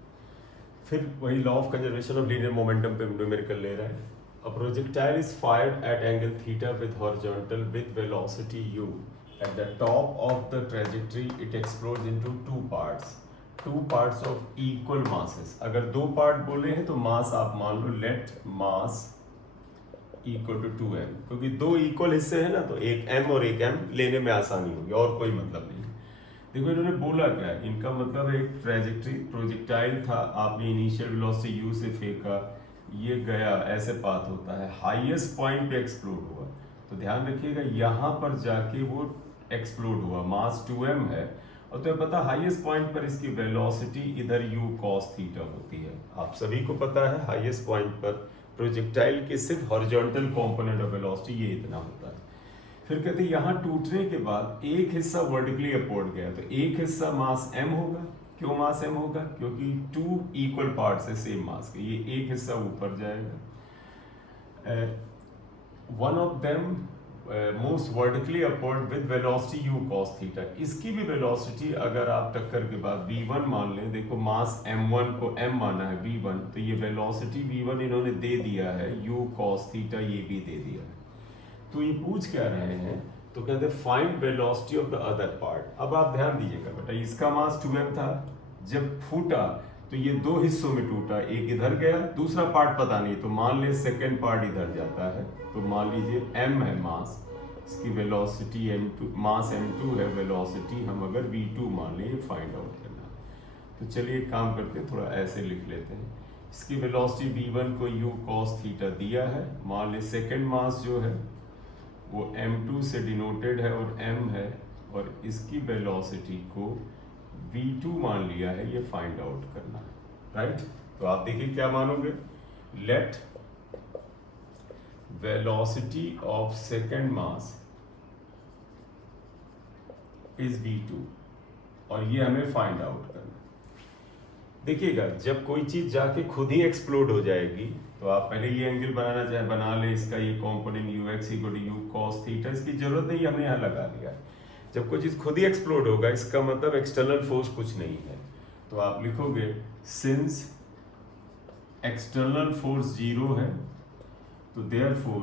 फिर वही law of conservation of linear momentum पे न्यूमेरिकल ले रहा है। A projectile is fired at angle theta with horizontal with velocity u, at the top of the trajectory it explodes into two parts of equal masses. अगर दो part बोले हैं तो mass आप मान लो let mass equal to 2m, क्योंकि दो इक्वल हिस्से हैं ना, तो एक m और एक m लेने में आसानी होगी, और कोई मतलब नहीं। देखो इन्होंने बोला क्या है, इनका मतलब एक ट्रेजेक्टरी प्रोजेक्टाइल था, आपने इनिशियल वेलोसिटी u से फेंका, ये गया ऐसे पाथ होता है, हाईएस्ट पॉइंट पे एक्सप्लोड हुआ, तो ध्यान रखिएगा यहाँ पर जाके वो एक्सप्लोड हुआ, मास 2m है, और तुम्हें पता हाईएस्ट पॉइंट पर इसकी वेलोसिटी इधर u cos थीटा होती है। आप सभी को पता है हाईएस्ट पॉइंट पर प्रोजेक्टाइल के सिर्फ हॉरिजॉन्टल कंपोनेंट ऑफ वेलोसिटी ये इतना होता है। फिर कहते हैं यहाँ टूटने के बाद एक हिस्सा वर्टिकली अपवर्ड गया, तो एक हिस्सा मास m होगा। क्यों मास m होगा, क्योंकि टू इक्वल पार्ट्स है सेम मास के, ये एक हिस्सा ऊपर जाएगा। One of them moves vertically upward with velocity u cos theta, इसकी भी वेलोसिटी अगर आप टक्कर के बाद v1 मान लें, देखो मास m1 को m माना है v1, तो ये वेलोसिटी v1 इन्होंने दे दिया है, u cos theta ये भी दे दिया है। तो ये पूछ क्या रहे हैं, तो कहते हैं find velocity of the other part. अब आप ध्यान दीजिएगा बेटा, इसका मास 2m था, जब फूटा तो ये दो हिस्सों में टूटा, एक इधर गया, दूसरा पार्ट पता नहीं, तो मान ले सेकेंड पार्ट इधर जाता है, तो मान लीजिए m है मास, इसकी वेलोसिटी m2, मास m2 है, वेलोसिटी हम अगर v2 मान लें, फाइंड आउट करना। तो चलिए एक काम करते हैं, थोड़ा ऐसे लिख लेते हैं। इसकी वेलोसिटी v1 को u cos थीटा दिया है, मान ले सेकेंड मास जो है वो m2 से डिनोटेड है और m है, और इसकी वेलोसिटी को v2 मान लिया है, ये फाइंड आउट करना है, राइट। तो आप देखिए क्या मानोगे, let velocity of second mass is v2, और ये हमें फाइंड आउट करना। देखिएगा, जब कोई चीज जाके खुद ही एक्सप्लोड हो जाएगी तो आप पहले ये एंगल बनाना चाहे बना ले, इसका ये component ux equal to u cos theta, इसकी जरूरत नहीं, हमने यहाँ लगा लिया। जब कोई चीज खुद ही एक्सप्लोड होगा, इसका मतलब एक्सटर्नल फोर्स कुछ नहीं है, तो आप लिखोगे सिंस एक्सटर्नल फोर्स 0 है, तो therefore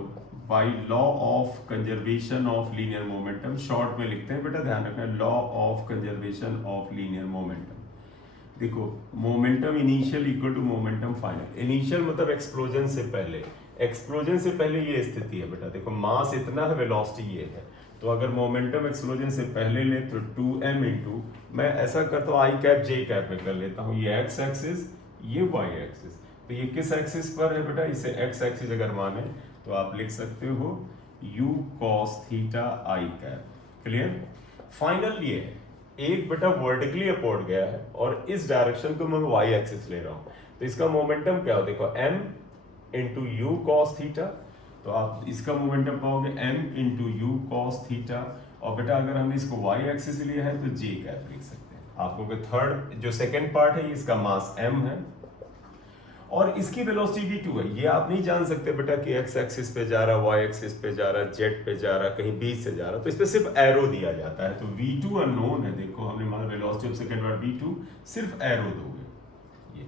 by law of conservation of linear momentum, short में लिखते हैं बेटा, ध्यान रखना, law of conservation of linear momentum. देखो, momentum initial equal to momentum final. Initial मतलब एक्सप्लोजन से पहले, एक्सप्लोजन से पहले ये स्थिति है बेटा। देखो, मास इतना है, वेलोसिटी ये है, तो अगर मोमेंटम एक्सप्लोजन से पहले ले तो 2m इंटू, मैं ऐसा करता हूँ आई कैप जे कैप में कर लेता हूँ, ये x एक्सिस, ये y एक्सिस। तो ये किस एक्सिस पर है बेटा, इसे x एक्सिस अगर माने तो आप लिख सकते हो u cos theta i cap. Clear. Final ये है, एक बेटा वर्टिकली अपवर्ड गया है और इस डायरेक्शन को मैं y एक्सिस ले रहा हूं, तो इसका मोमेंटम क्या हो, देखो m into you cos theta, तो आप इसका मोमेंटम पाओगे m into you cos theta, और बेटा अगर हमने इसको y एक्सिस लिया है तो j कैप लिख सकते हैं। आपको थर्ड जो सेकेंड पार्ट है, इसका मास m है और इसकी वेलोसिटी v2 है। ये आप नहीं जान सकते बेटा कि x एक्सिस पे जा रहा, y एक्सिस पे जा रहा, z पे जा रहा, कहीं बीच से जा रहा, तो इस पे सिर्फ एरो दिया जाता है। तो v2 अननोन है, देखो हमने मान velocity of second part v2, सिर्फ एरो दोगे ये।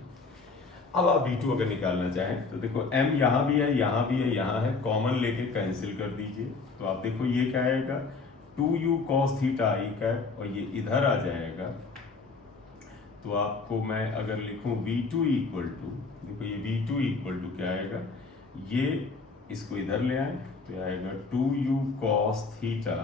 अब आप v2 अगर निकालना चाहें तो देखो m यहाँ भी है, यहाँ भी है, यहाँ है, कॉमन लेके कैंसिल कर दीजिए, तो आप देखो ये क्या आएगा, 2u cos theta i cap, और ये इधर आ जाएगा। तो आपको मैं अगर लिखूं v2 इक्वल टू, देखो ये v2 इक्वल टू क्या आएगा, ये इसको इधर ले आए तो आएगा 2u cos theta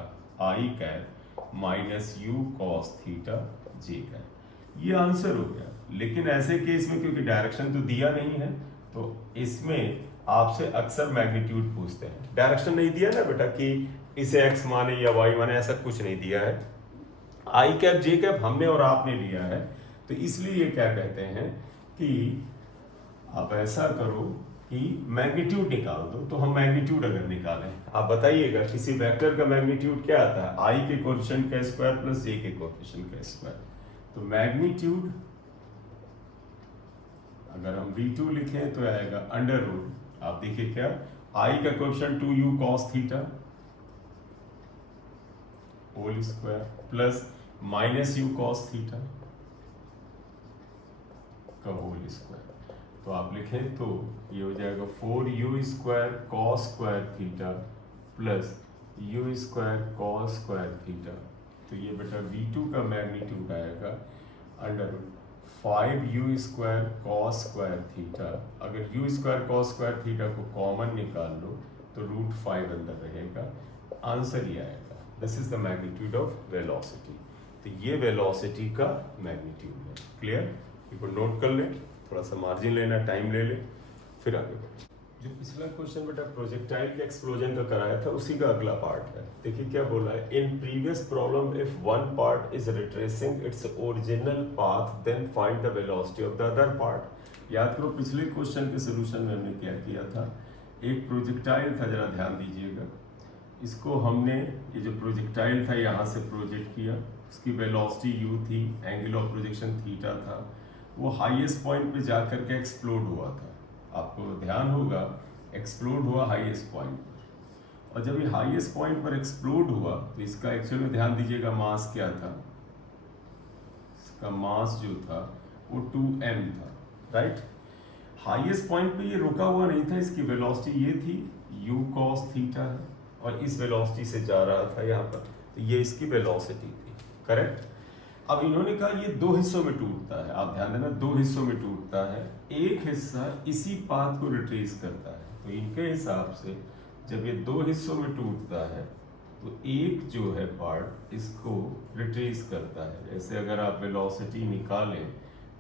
i cap minus u cos theta j cap. ये आंसर हो गया। लेकिन ऐसे केस में क्योंकि डायरेक्शन तो दिया नहीं है, तो इसमें आपसे अक्सर मैग्नीट्यूड पूछते हैं। डायरेक्शन नहीं दिया ना बेटा कि इसे x माने या y माने, ऐसा कुछ नहीं दिया है। i कैप j कैप हमने और आपने लिया है, तो इसलिए ये क्या कहते हैं कि आप ऐसा करो कि मैग्नीट्यूड निकाल दो। तो हम मैग्नीट्यूड अगर निकालें, आप बताइएगा किसी वेक्टर का मैग्नीट्यूड क्या आता है, i के कोएफिशिएंट का स्क्वायर प्लस j के कोएफिशिएंट का स्क्वायर। तो मैग्नीट्यूड अगर हम v2 लिखें तो आएगा अंडर रूट, आप देखिए क्या, i का coefficient 2u cos theta whole square plus minus u cos theta का होल स्क्वायर। तो आप लिखें तो ये हो जाएगा 4u square cos square theta plus u square cos square theta. तो ये बेटा v2 का मैग्नीट्यूड आएगा under 5u square cos square theta. अगर u square cos square theta को कॉमन निकाल लो तो √5 अंदर रहेगा, आंसर ये आएगा। This is the magnitude of velocity. तो ये वेलोसिटी का मैग्नीट्यूड है। क्लियर। इसको नोट कर लें, थोड़ा सा मार्जिन लेना, टाइम ले लें, फिर आगे बढ़ें। जो पिछला क्वेश्चन बेटा प्रोजेक्टाइल के एक्सप्लोजन का कराया था, उसी का अगला पार्ट है। देखिए क्या बोला है, in previous problem if one part is retracing its original path then find the velocity of the other part. याद करो पिछले क्वेश्चन के सोल्यूशन में हमने क्या किया था, एक प्रोजेक्टाइल था, जरा ध्यान दीजिएगा, इसको हमने, ये जो प्रोजेक्टाइल था यहाँ से प्रोजेक्ट किया, उसकी वेलोसिटी u थी, एंगल ऑफ प्रोजेक्शन थीटा था, वो हाईएस्ट पॉइंट पे जाकर के एक्सप्लोड हुआ था। आपको ध्यान होगा एक्सप्लोड हुआ हाईएस्ट पॉइंट पर, और जब ये हाईएस्ट पॉइंट पर एक्सप्लोड हुआ तो इसका एक्चुअल में ध्यान दीजिएगा मास क्या था, इसका मास जो था वो 2m था, राइट। हाईएस्ट पॉइंट पे ये रुका हुआ नहीं था, इसकी वेलोसिटी ये थी u cos थीटा है और इस वेलोसिटी से जा रहा था यहाँ पर, तो ये इसकी वेलोसिटी थी, करेक्ट। अब इन्होंने कहा ये दो हिस्सों में टूटता है, आप ध्यान देना, दो हिस्सों में टूटता है, एक हिस्सा इसी पाथ को रिट्रेस करता है। तो इनके हिसाब से जब ये दो हिस्सों में टूटता है तो एक जो है पार्ट इसको रिट्रेस करता है। जैसे अगर आप वेलोसिटी निकालें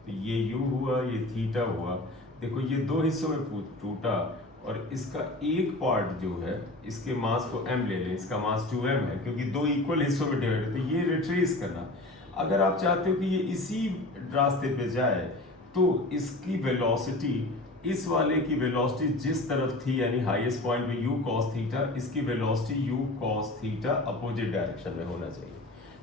तो ये u हुआ, ये थीटा हुआ। देखो ये दो हिस्सों में टूटा और इसका एक पार्ट जो है इसके मास को m ले लें, इसका मास 2m है क्योंकि दो इक्वल हिस्सों में डिवाइड है, तो ये रिट्रेस करना। अगर आप चाहते हो कि ये इसी रास्ते पे जाए तो इसकी वेलोसिटी इस वाले की वेलोसिटी जिस तरफ थी यानी हाईएस्ट पॉइंट पे u cos थीटा, इसकी velocity u cos theta opposite direction में होना चाहिए।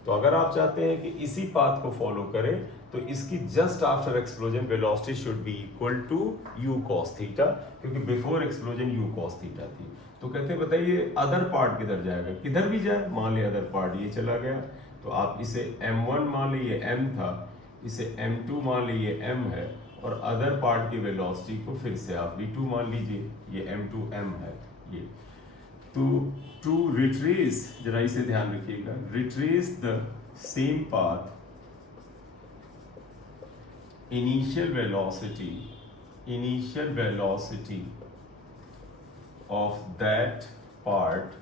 तो अगर आप चाहते हैं कि इसी पाथ को फॉलो करें तो इसकी just after explosion velocity should be equal to u cos theta, क्योंकि before explosion u cos theta थी। तो कहते बताइए अदर पार्ट किधर जाएगा, किधर भी जाए, मान ले अदर पार्ट ये चला गया तो आप इसे m1 मान लीजिए m था, इसे m2 मान लीजिए m है, और अदर पार्ट की वेलोसिटी को फिर से आप v2 मान लीजिए, ये m2 m है ये। तो टू रिट्रेस, जरा इसे ध्यान रखिएगा, retrace the same path, initial velocity of that part,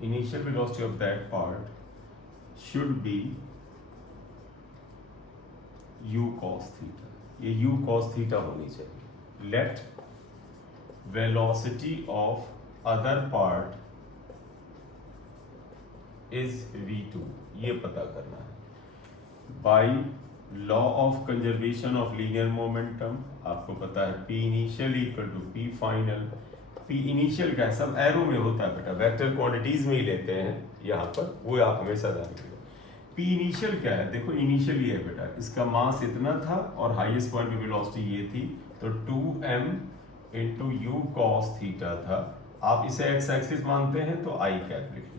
initial velocity of that part should be u cos theta, ये u cos theta होनी चाहिए। let velocity of other part is v2, ये पता करना है। by law of conservation of linear momentum आपको पता है P initial equal to P final. P initial क्या है, सब एरो में होता है बेटा, वेक्टर क्वांटिटीज में ही लेते हैं यहाँ पर, वो आप हमेशा ध्यान रखिएगा। P इनिशियल क्या है, देखो इनिशियल ये है बेटा, इसका मास इतना था और हाईएस्ट पॉइंट पे वेलोसिटी ये थी, तो 2m into u cos theta था। आप इसे x एक्सिस मानते हैं तो i कैप लिख लीजिएगा।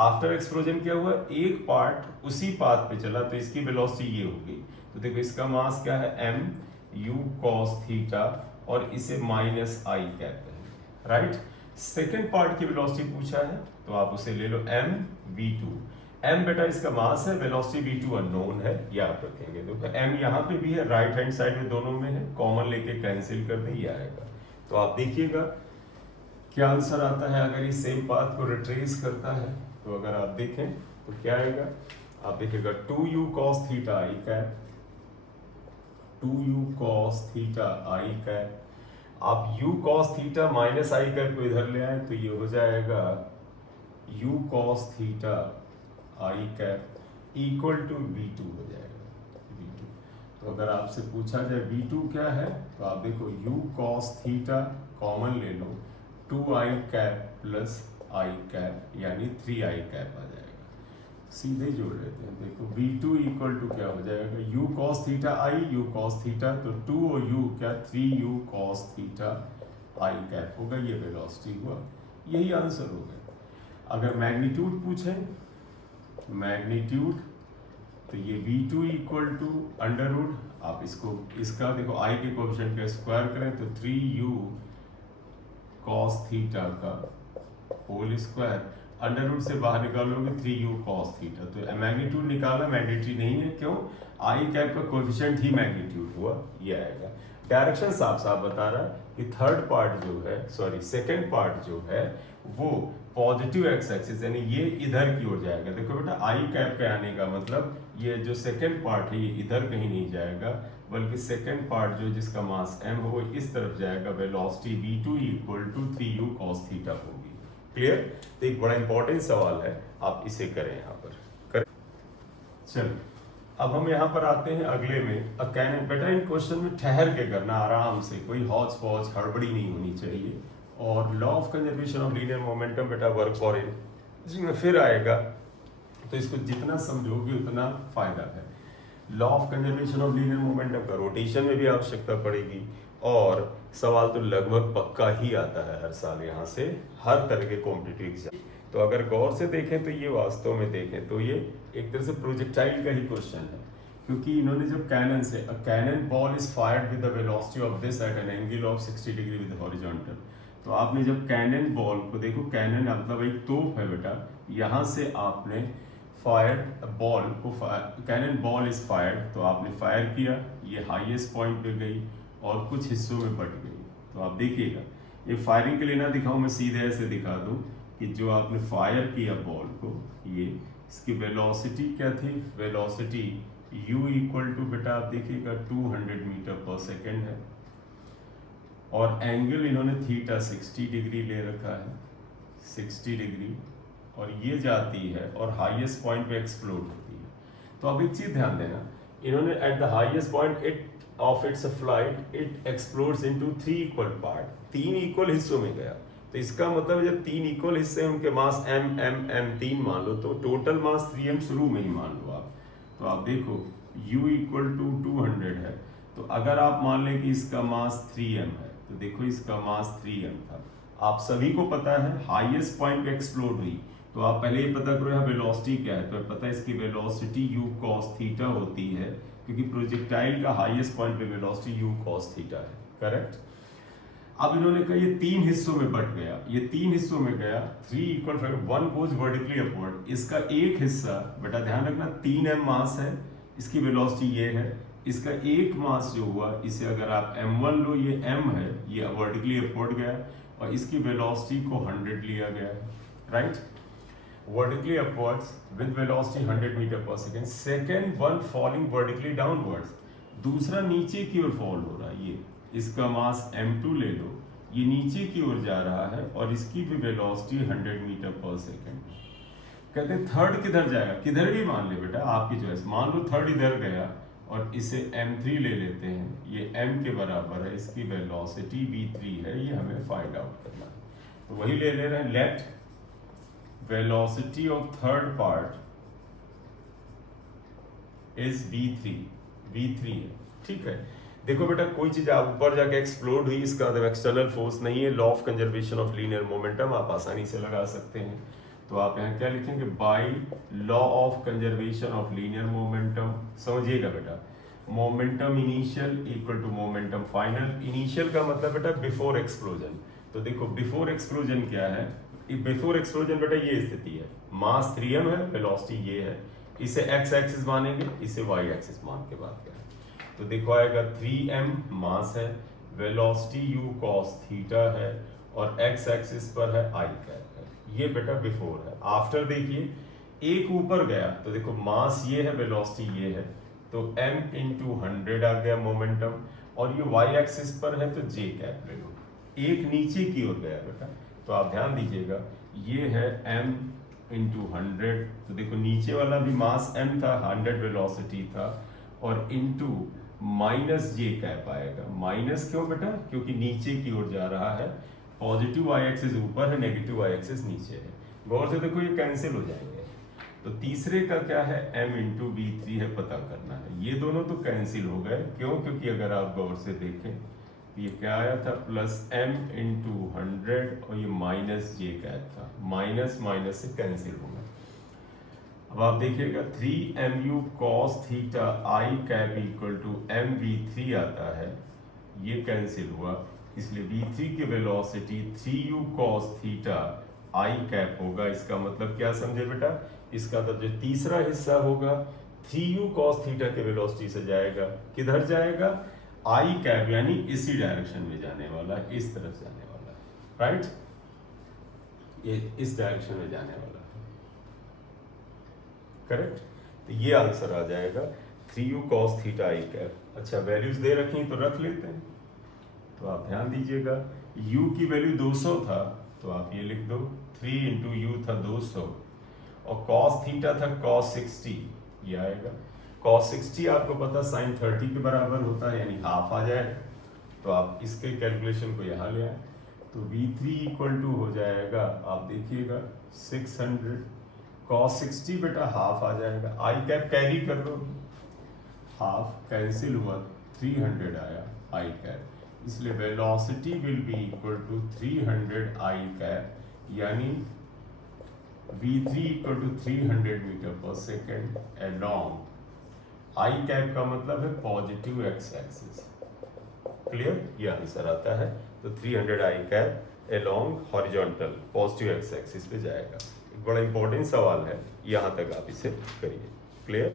आफ्टर एक्सप्लोजन क्या हुआ, एक पार्ट उसी पाथ पे चला तो इसकी वेलोसिटी ये हो गई, तो देखो इसका मास क्या है m u cos थीटा और इसे माइनस i कैप है, राइट। सेकेंड पार्ट की वेलोसिटी पूछा है तो आप उसे ले लो m v2। m बेटा इसका मास है, वेलोसिटी v2 अननोन है, ये आप रखेंगे। देखो m यहाँ पे भी है, राइट हैंड साइड में दोनों में है, कॉमन लेके कैंसिल कर दें, ये आएगा। तो आप देखिएगा क्या आंसर आता है अगर ये सेम पाथ को रिट्रेस करता है। तो अगर आप देखें तो क्या आएगा, आप देखिएगा 2u cos theta i cap, 2u cos theta i cap. आप u cos theta minus i cap को इधर ले आए तो ये हो जाएगा u cos theta i cap equal to v2 हो जाएगा, v2। तो अगर आपसे पूछा जाए v2 क्या है तो आप देखो u cos थीटा कॉमन ले लो, 2i cap plus i cap यानी 3i कैप आ जाएगा, सीधे जोड़ लेते हैं। देखो v2 इक्वल टू क्या हो जाएगा, u cos theta i, u cos theta, तो 2 और u क्या 3u cos theta i cap होगा, ये वेलोसिटी हुआ, यही आंसर हो गया। अगर मैग्नीट्यूड पूछें, मैग्नीट्यूड तो ये v2 equal to under root, आप इसको इसका देखो i के कोएफिशिएंट का स्क्वायर करें तो 3u cos थीटा का होल स्क्वायर, अंडर रूट से बाहर निकालोगे 3u cos थीटा, तो मैग्नीट्यूड निकाला, मैग्नीट्यूड नहीं है, क्यों, आई कैप का कोएफिशिएंट ही मैग्नीट्यूड हुआ, ये आएगा। डायरेक्शन साफ साफ बता रहा है कि थर्ड पार्ट जो है, सॉरी सेकंड पार्ट जो है वो पॉजिटिव एक्स एक्सिस यानी ये इधर की ओर जाएगा। देखो बेटा आई कैप के आने का मतलब ये जो सेकंड पार्ट है ये इधर कहीं नहीं जाएगा, बल्कि सेकंड पार्ट जो जिसका मास m हो वो इस तरफ जाएगा, velocity v2 equal to 3u cos theta होगी। क्लियर। तो एक बड़ा इंपॉर्टेंट सवाल है, आप इसे करें यहाँ पर करें। चलो अब हम यहाँ पर आते हैं अगले में, कैन बेटा इन क्वेश्चन में ठहर के करना, आराम से, कोई हौच पौच हड़बड़ी नहीं होनी चाहिए। और law of conservation of linear momentum बेटा वर्क फॉर इन, इसमें फिर आएगा तो इसको जितना समझोगे उतना फायदा है। Law of conservation of linear momentum का रोटेशन में भी आवश्यकता पड़ेगी, और सवाल तो लगभग पक्का ही आता है हर साल यहाँ से, हर तरह के कॉम्पिटिटिव एग्जाम। तो अगर गौर से देखें तो ये वास्तव में देखें तो ये एक तरह से प्रोजेक्टाइल का ही क्वेश्चन है, क्योंकि इन्होंने जब कैनन से a cannon ball is fired with the velocity of this at an angle of 60 degree with horizontal, तो आपने जब कैनन बॉल को देखो, कैनन मतलब एक तोप है बेटा, यहाँ से आपने फायर बॉल को, कैनन बॉल इज फायर्ड, तो आपने फायर किया, ये हाईएस्ट पॉइंट पे गई और कुछ हिस्सों में बट गई। तो आप देखिएगा ये फायरिंग के लिए ना दिखाऊं, मैं सीधे ऐसे दिखा दूं कि जो आपने फायर किया बॉल को, ये इसकी वेलोसिटी क्या थी, वेलोसिटी u इक्वल टू बेटा आप देखिएगा 200 मीटर पर सेकेंड है, और एंगल इन्होंने थीटा 60 डिग्री ले रखा है, 60 डिग्री, और ये जाती है और हाईएस्ट पॉइंट पे एक्सप्लोड होती है। तो अब एक चीज ध्यान देना, इन्होंने at the highest point it of its flight it explodes into 3 equal part, 3 equal हिस्सों में गया। तो इसका मतलब जब 3 इक्वल हिस्से हैं उनके मास m m m 3 मान लो, तो टोटल मास 3m शुरू में ही मान लो आप। तो आप देखो u इक्वल टू 200 है, तो अगर आप मान लें कि इसका मास 3m है, तो देखो इसका मास 3m था। आप सभी को पता है हाईएस्ट पॉइंट पे एक्सप्लोड हुई, तो आप पहले ये पता करो यहाँ वेलोसिटी क्या है। तो पता है इसकी वेलोसिटी u cos थीटा होती है, क्योंकि प्रोजेक्टाइल का हाईएस्ट पॉइंट पे वेलोसिटी u cos थीटा है, करेक्ट। अब इन्होंने कहा ये 3 हिस्सों में बट गया, ये 3 हिस्सों में गया, 3 इक्वल 1 गोज वर्टिकली अपवर्ड। इसका एक हिस्सा बेटा ध्यान रखना 3m मास है, इसकी वेलोसिटी ये है, इसका एक मास जो हुआ इसे अगर आप m1 लो, ये m है, ये वर्टिकली अपवर्ड गया, और इसकी वेलोसिटी को 100 लिया गया है, right. vertically upwards with velocity 100 meter per second, second one falling vertically downwards, दूसरा नीचे की ओर फॉल हो रहा है, ये इसका मास m2 ले लो, ये नीचे की ओर जा रहा है और इसकी भी वेलोसिटी 100 मीटर पर सेकेंड। कहते हैं थर्ड किधर जाएगा, किधर भी मान ले बेटा आपकी चॉइस, मान लो थर्ड इधर गया और इसे m3 ले लेते हैं, ये m के बराबर है, इसकी वेलोसिटी v3 है, ये हमें फाइंड आउट करना है। तो वही ले रहे हैं, late velocity of third part is v3 है, ठीक है। देखो बेटा कोई चीज आप ऊपर जाके एक्सप्लोड हुई, इसका मतलब एक्सटर्नल फोर्स नहीं है, law of conservation of linear momentum आप आसानी से लगा सकते हैं। तो आप यहाँ क्या लिखेंगे, by law of conservation of linear momentum. समझिएगा बेटा, momentum initial equal to momentum final. Initial का मतलब बेटा बिफोर एक्सप्लोजन। तो देखो बिफोर एक्सप्लोजन क्या है, बिफोर एक्सप्लोजन बेटा ये स्थिति है, मास 3m है, वेलोसिटी ये है, इसे x एक्सिस मानेंगे, इसे y एक्सिस मान के बात करें। तो देखो आएगा 3m मास है, वेलोसिटी u cos थीटा है, और x एक्सिस पर है i कैप है, ये बेटा बिफोर है। आफ्टर देखिए एक ऊपर गया, तो देखो मास ये है, वेलोसिटी ये है, तो m इंटू 100 आ गया मोमेंटम, और ये y एक्सिस पर है तो j कैप ले लो। एक नीचे की ओर गया बेटा, तो आप ध्यान दीजिएगा ये है m इंटू 100, तो देखो नीचे वाला भी मास m था, 100 वेलोसिटी था, और इंटू माइनस j कैप आएगा। माइनस क्यों बेटा, क्योंकि नीचे की ओर जा रहा है, पॉजिटिव y एक्सिस ऊपर है, नेगेटिव y एक्सिस नीचे है। गौर से देखो ये कैंसिल हो जाएंगे। तो तीसरे का क्या है, m इंटू v3 है, पता करना है। ये दोनों तो कैंसिल हो गए, क्यों, क्योंकि अगर आप गौर से देखें ये क्या आया था, प्लस m इंटू 100 और ये माइनस j कैप था, माइनस माइनस से कैंसिल हो गया। अब आप देखिएगा 3mu cos theta i cap equal to mv3 आता है, ये कैंसिल हुआ, इसलिए v3 की velocity 3u cos theta i cap होगा। इसका मतलब क्या समझे बेटा, इसका तो जो तीसरा हिस्सा होगा 3u cos थीटा के वेलोसिटी से जाएगा, किधर जाएगा, आई कैप, यानी इसी डायरेक्शन में जाने वाला है, इस तरफ जाने वाला है, राइट, ये इस डायरेक्शन में जाने वाला है, करेक्ट। तो ये आंसर आ जाएगा 3u cos थीटा आई कैप। अच्छा वैल्यूज दे रखी तो रख लेते हैं, तो आप ध्यान दीजिएगा u की वैल्यू 200 था, तो आप ये लिख दो 3 इंटू यू था 200, और cos थीटा था cos 60, ये आएगा। cos 60 आपको पता sin 30 के बराबर होता है, यानी हाफ आ जाएगा। तो आप इसके कैलकुलेशन को यहाँ ले आए, तो v3 इक्वल टू हो जाएगा, आप देखिएगा 600, cos 60 बेटा हाफ आ जाएगा, आई कैप कैरी कर लो, हाफ कैंसिल हुआ, 300 आया आई कैप, इसलिए velocity will be equal to 300 I cap, यानी v3 equal to 300 metre per second along, I cap का मतलब है पॉजिटिव एक्स एक्सिस, क्लियर, ये आंसर आता है। तो 300 I cap along horizontal positive X axis पे जाएगा। एक बड़ा इंपॉर्टेंट सवाल है, यहाँ तक आप इसे करिए, क्लियर।